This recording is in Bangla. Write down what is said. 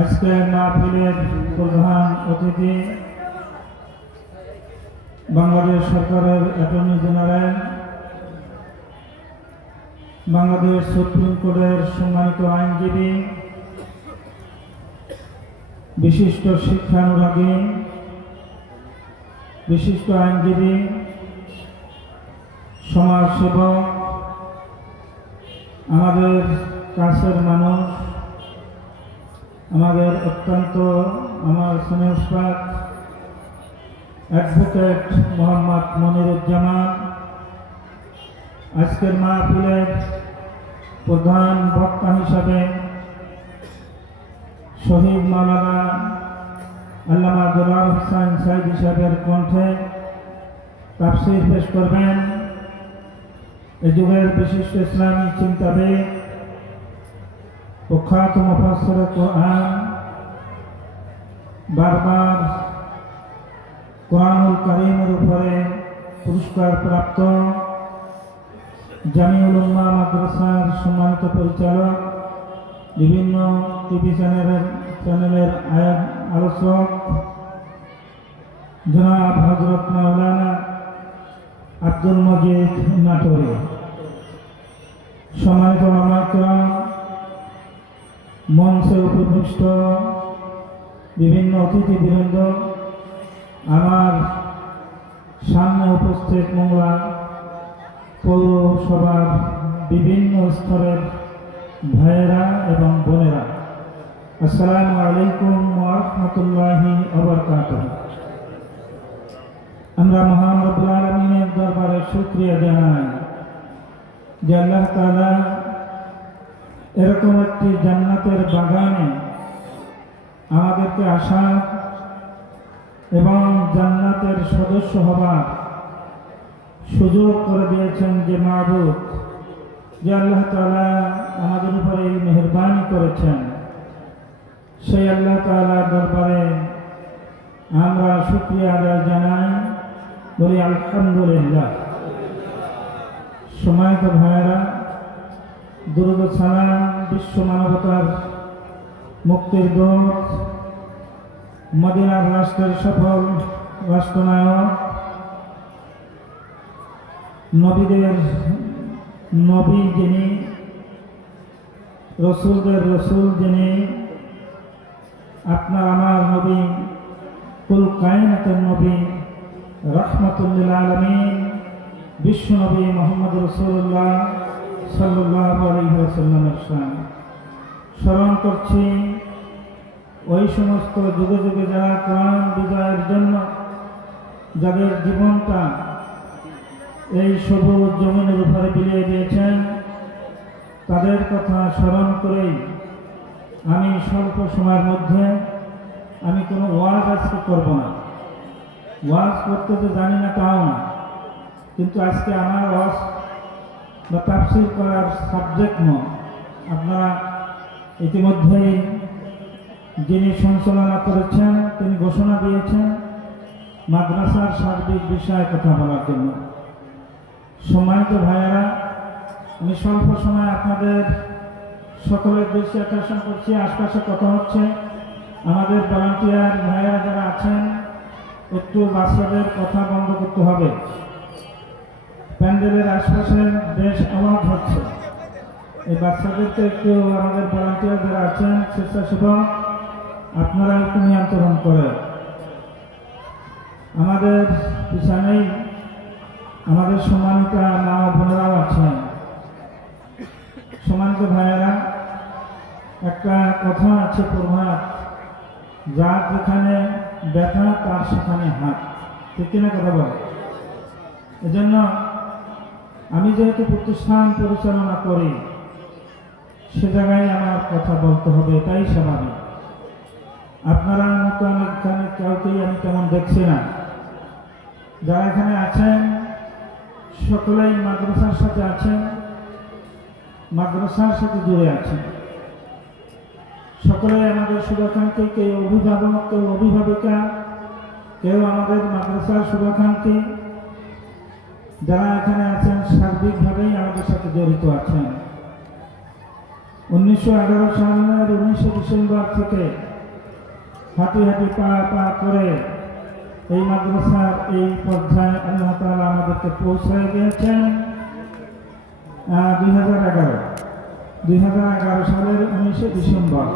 আজকের মাহফিলের প্রধান অতিথি বাংলাদেশ সরকারের অ্যাটর্নি জেনারেল, বাংলাদেশ সুপ্রিম কোর্টের সম্মানিত আইনজীবী, বিশিষ্ট শিক্ষানুরাগী, বিশিষ্ট আইনজীবী, সমাজসেবক, আমাদের কাছের মানুষ, আমাদের অত্যন্ত আমার স্নেহস্পাত অ্যাডভোকেট মোহাম্মদ মনিরুজ্জামান, আজকের মাহফিলের প্রধান বক্তা হিসাবে শহীদ মাওলানা আল্লামা দেলোয়ার হোসেন সাইদি সাহেবের কণ্ঠে তাফসীর পেশ করবেন এ যুগের বিশিষ্ট ইসলামী চিন্তাবিদ, প্রখ্যাত মুফাসসিরে কোরআন, বারবার কোরআনুল কারীমের উপরে পুরস্কার প্রাপ্ত জামিউল উম্মাহ মাদ্রাসার সম্মানিত পরিচালক, বিভিন্ন টিভি চ্যানেলের আলোচক জনাব হযরত মাওলানা আব্দুল মজিদ নাটোরী, সম্মানিত ওলামা-ই-কেরাম, মঞ্চে উপবিষ্ট বিভিন্ন অতিথিবৃন্দ, আমার সামনে উপস্থিত মোংলা পৌরসভার বিভিন্ন স্তরের ভাইয়েরা এবং বোনেরা, আসসালামু আলাইকুম ওয়া রাহমাতুল্লাহি ওয়া বারাকাতুহু। আমরা মহান রব্বুল আলামিনের দরবারে শুকরিয়া জানাই যে আল্লাহ তাআলা এরকম একটি জান্নাতের বাগানে আমাদেরকে আসা এবং জান্নাতের সদস্য হবার সুযোগ করে দিয়েছেন। যে মাবুদ, যে আল্লাহ তাআলা আমাদের উপরে এই মেহেরবানি করেছেন, সেই আল্লাহ তাআলার দরবারে আমরা শুকরিয়া আদায় জানাই, বলি আলহামদুলিল্লাহ। সম্মানিত ভাইয়েরা, দুরূদ ও সালাম বিশ্ব মানবতার মুক্তির দূত, মদিনার রাষ্ট্রের সফল রাষ্ট্রনায়ক, নবীদের নবী যিনি, রসুলদের রসুল যিনি, আপনার আমার নবী, কুল কায়নাতের নবী, রাহমাতুল লিল আলামিন, বিশ্ব নবী মুহাম্মদ রাসূলুল্লাহ সাল্লাল্লাহু আলাইহি ওয়াসাল্লামের শান স্মরণ করছি। ওই সমস্ত যুগে যুগে যারা কোরআন বিজয়ের জন্য যাদের জীবনটা এই সবুজ জমিনের উপরে বিলিয়ে দিয়েছেন, তাদের কথা স্মরণ করেই আমি স্বল্প সময়ের মধ্যে আমি কোনো ওয়াজ আজকে করব না। ওয়াজ করতে তো জানি না তাও না, কিন্তু আজকে আমার ওয়াজ বা তাফসীর করার সাবজেক্ট নয়। আপনারা ইতিমধ্যেই যিনি সঞ্চালনা করেছেন তিনি ঘোষণা দিয়েছেন মাদ্রাসার সার্বিক বিষয়ে কথা বলার জন্য। সম্মানিত ভাইয়েরা, আমি স্বল্প সময় আপনাদের সকলের দৃষ্টি আকর্ষণ করছি। আশপাশে কথা হচ্ছে, আমাদের ভলান্টিয়ার ভাইয়েরা যারা আছেন একটু বাচ্চাদের কথা বন্ধ করতে হবে। প্যান্ডেলের আশপাশে বেশ আওয়াজ হচ্ছে, এই বাচ্চাদেরকে একটু আমাদের ভলান্টিয়ার যারা আছেন স্বেচ্ছাসেবক আপনারা একটু নিয়ন্ত্রণ করে। আমাদের পিছনেই আমাদের সম্মানিত মা বোনেরাও আছেন। সম্মানিত ভাইয়েরা, একটা কথা আছে প্রভাত, যার যেখানে ব্যথা তার সেখানে হাত, ঠিক কিনা কথা বলে। এজন্য আমি যেহেতু প্রতিষ্ঠান পরিচালনা করি, সে জায়গায় আমার কথা বলতে হবে, এটাই স্বাভাবিক। আপনারা তো এখানে কাউকেই আমি তেমন দেখছি না। যারা এখানে আছেন সকলেই মাদ্রাসার সাথে আছেন, মাদ্রাসার সাথে জুড়ে আছেন। সকলে আমাদের শুভাকাঙ্ক্ষী, কেউ অভিভাবক, কেউ অভিভাবিকা, কেউ আমাদের মাদ্রাসার শুভাকাঙ্ক্ষী, যারা এখানে আছেন সার্বিকভাবেই আমাদের সাথে জড়িত আছেন। 1911 সালের 19 ডিসেম্বর থেকে হাঁটি হাঁটি পা পা করে এই মাদ্রাসার এই পর্যায়ে আল্লাহ তাআলা আমাদেরকে পৌঁছায় দিয়েছেন। 2011 সালের 19 ডিসেম্বর